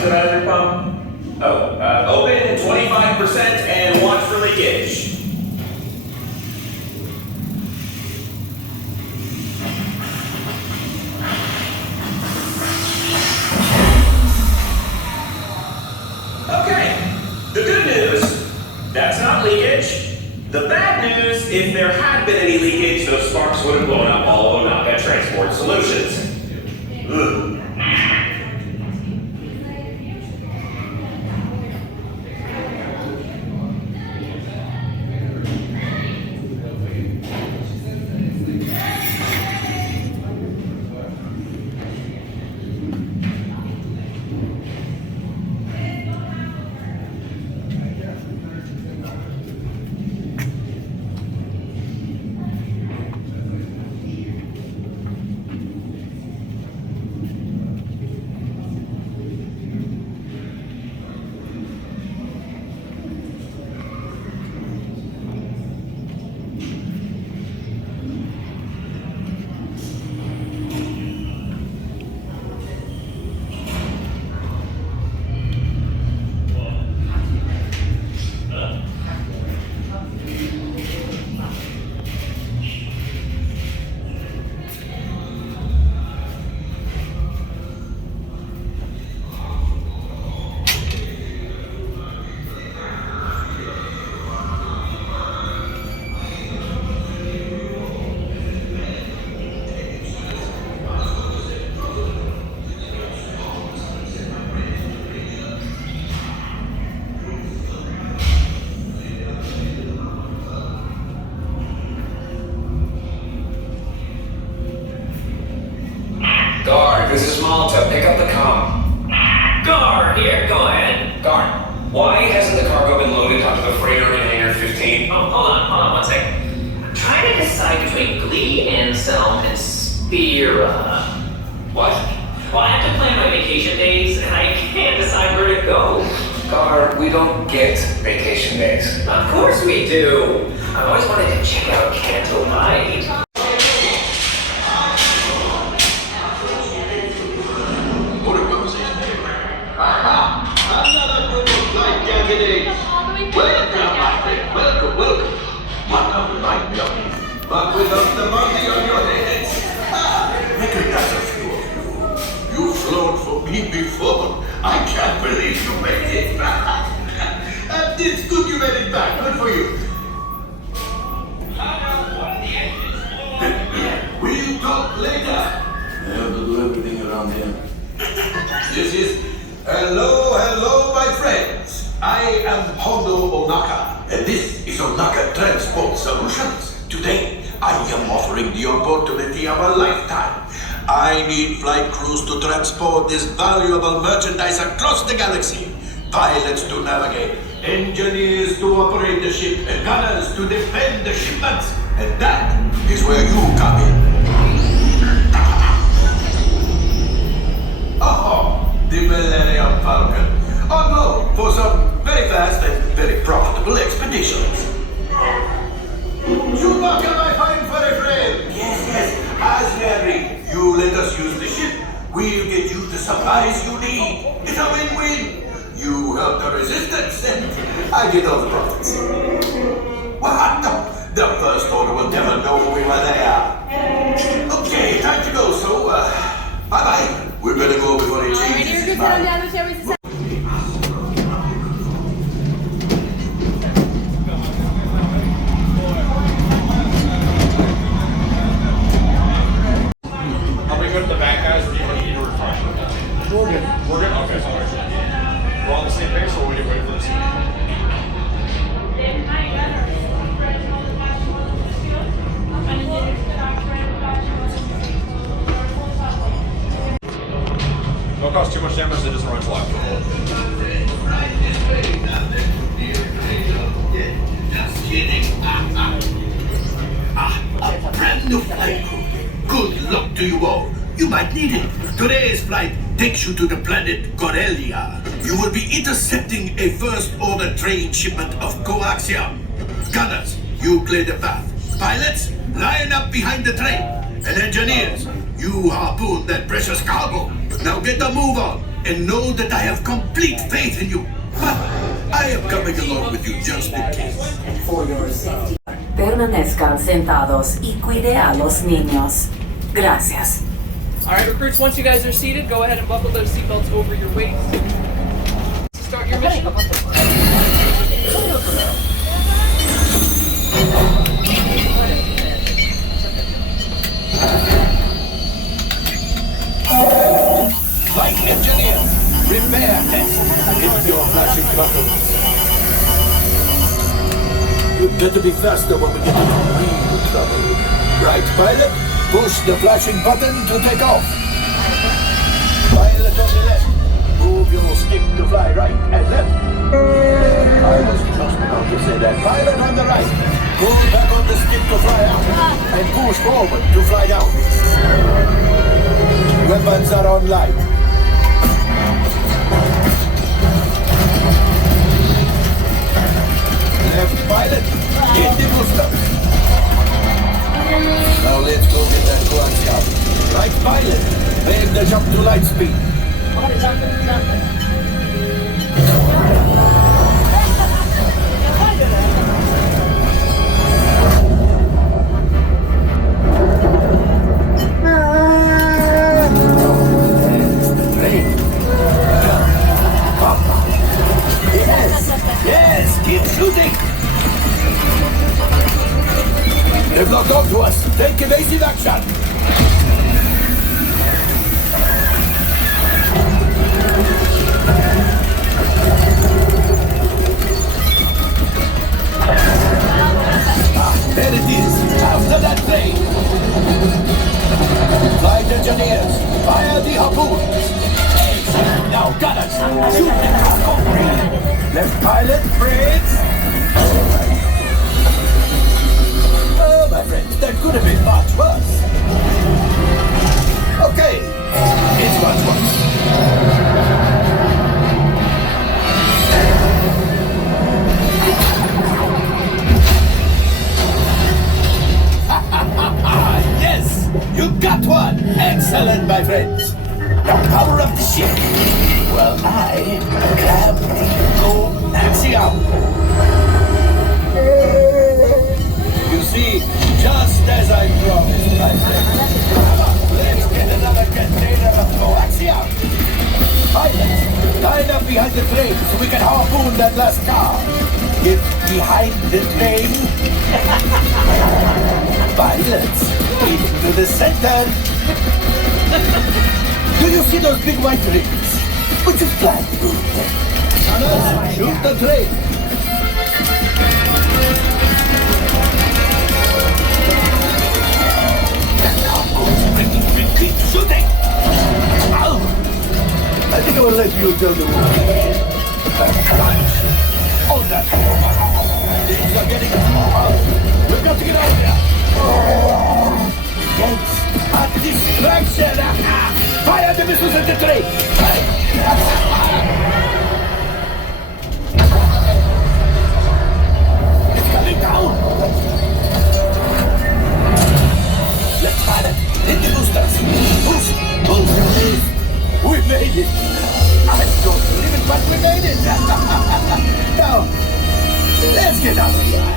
Is it out of your pump? Oh, open 25% and watch for leakage. Okay, the good news, that's not leakage. The bad news, if there had been any leakage, those sparks would have blown up all of Ohnaka Transport Solutions. Ugh. This is Malta. Pick up the comm. Gar, here, go ahead. Gar, why hasn't the cargo been loaded onto the freighter in Hangar 15? Oh, hold on one second. I'm trying to decide between Glee, Anselm, and Spira. What? Well, I have to plan my vacation days, and I can't decide where to go. Gar, we don't get vacation days. Of course we do. I've always wanted to check out Canto Bight. Another group of flight candidates. Welcome, my friend. Welcome. One of my million. But without the money on your heads. Recognize a few of you. You've flown for me before. I can't believe you made it back. And it's good you made it back. Good for you. We'll talk later. I have to do everything around here. This is... Hello, my friends. I am Hondo Ohnaka, and this is Ohnaka Transport Solutions. Today, I am offering the opportunity of a lifetime. I need flight crews to transport this valuable merchandise across the galaxy. Pilots to navigate, engineers to operate the ship, and gunners to defend the shipments. And that is where you come in. Oh, the Millennium Falcon. On loan for some very fast and very profitable expeditions. Chewbacca, my fine furry friend. Yes, as we agreed. You let us use the ship, we'll get you the supplies you need. It's a win-win. You help the resistance, and I get all the profits. What? No, the First Order will never know we were there. Okay, time to go, so, bye-bye. We better go before it changes his mind. Are we good at the back, guys, or do you want to need a refresher? We're good. We're good? Okay, sorry. We're all on the same page, so we need to wait for this. Don't cost too much damage, it just runs live. Just kidding. A brand new flight crew. Good luck to you all. You might need it. Today's flight takes you to the planet Corellia. You will be intercepting a First Order train shipment of coaxium. Gunners, you clear the path. Pilots, line up behind the train. And engineers, you harpoon that precious cargo. Now get the move on. and know that I have complete faith in you. But I am coming along with you just in case. Permanezcan sentados y cuide a los niños. Gracias. All right, recruits, once you guys are seated, go ahead and buckle those seatbelts over your waist. Start your mission. Flight engineer, repair test. Hit your flashing buttons. You'd better be faster when we get into real trouble. Right, pilot? Push the flashing button to take off. Pilot on the left. Move your stick to fly right and left. I was just about to say that. Pilot on the right. Pull back on the stick to fly out. And push forward to fly down. Weapons are online. Left pilot, get the booster. Now let's go get that coax out. Right pilot, make the jump to light speed. Yes, keep shooting. They've locked onto us. Take evasive action. There it is. After that plane. Flight engineers, fire the harpoons. Now gunners, shoot the cargo. Left pilot, brakes. Oh, my friend, that could have been much worse. Okay, it's much worse. Yes, you got one. Excellent, my friends. The power of the ship. Well, I grab go axiom. You see, just as I promised, my friend. Let's get another container of coaxium. Pilot, line up behind the train so we can harpoon that last car. Get behind the train. Pilots, into the center. Do you see those big white rings? Which is black. Gunners, shoot the train. Keep shooting! Ow! I think I will let you go to work. Oh, that! Things are getting too hot. We've got to get out of here. Thanks. A distraction! Fire the missiles at the train! It's coming down! Left pilot, hit the boosters! Boost! Boost! We made it! I don't believe it, but we made it! Now, let's get out of here!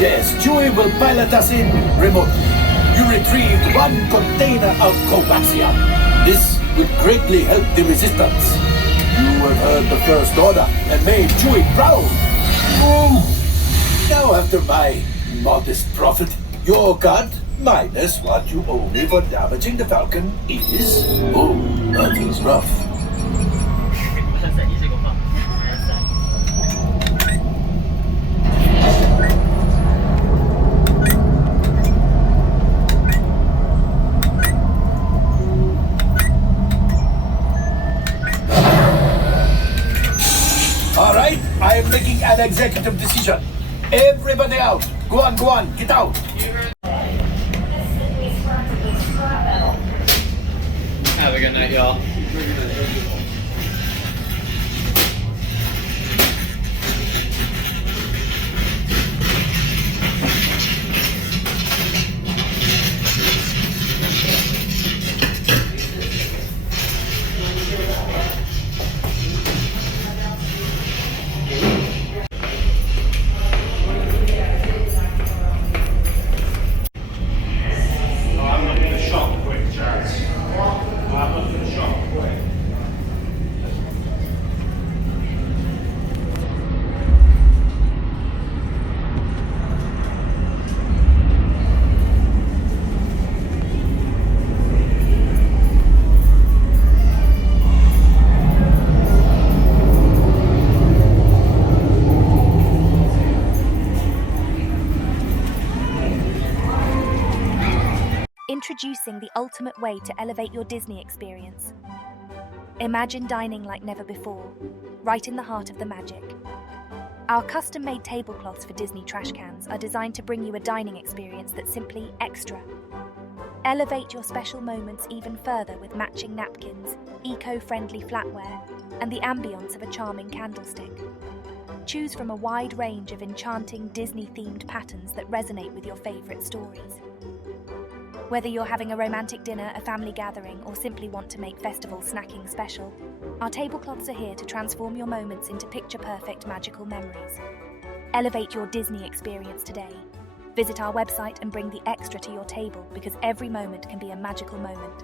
Yes, Chewie will pilot us in remotely. You retrieved one container of coaxium. This will greatly help the resistance. You have heard the First Order and made Chewie proud. Now, after my modest profit, your cut, minus what you owe me for damaging the Falcon, is... Oh, that is rough. All right, I am making an executive decision. Everybody out. Go on, get out. Have a good night, y'all. Introducing the ultimate way to elevate your Disney experience. Imagine dining like never before, right in the heart of the magic. Our custom-made tablecloths for Disney trash cans are designed to bring you a dining experience that's simply extra. Elevate your special moments even further with matching napkins, eco-friendly flatware, and the ambience of a charming candlestick. Choose from a wide range of enchanting Disney-themed patterns that resonate with your favorite stories. Whether you're having a romantic dinner, a family gathering, or simply want to make festival snacking special, our tablecloths are here to transform your moments into picture-perfect magical memories. Elevate your Disney experience today. Visit our website and bring the extra to your table because every moment can be a magical moment.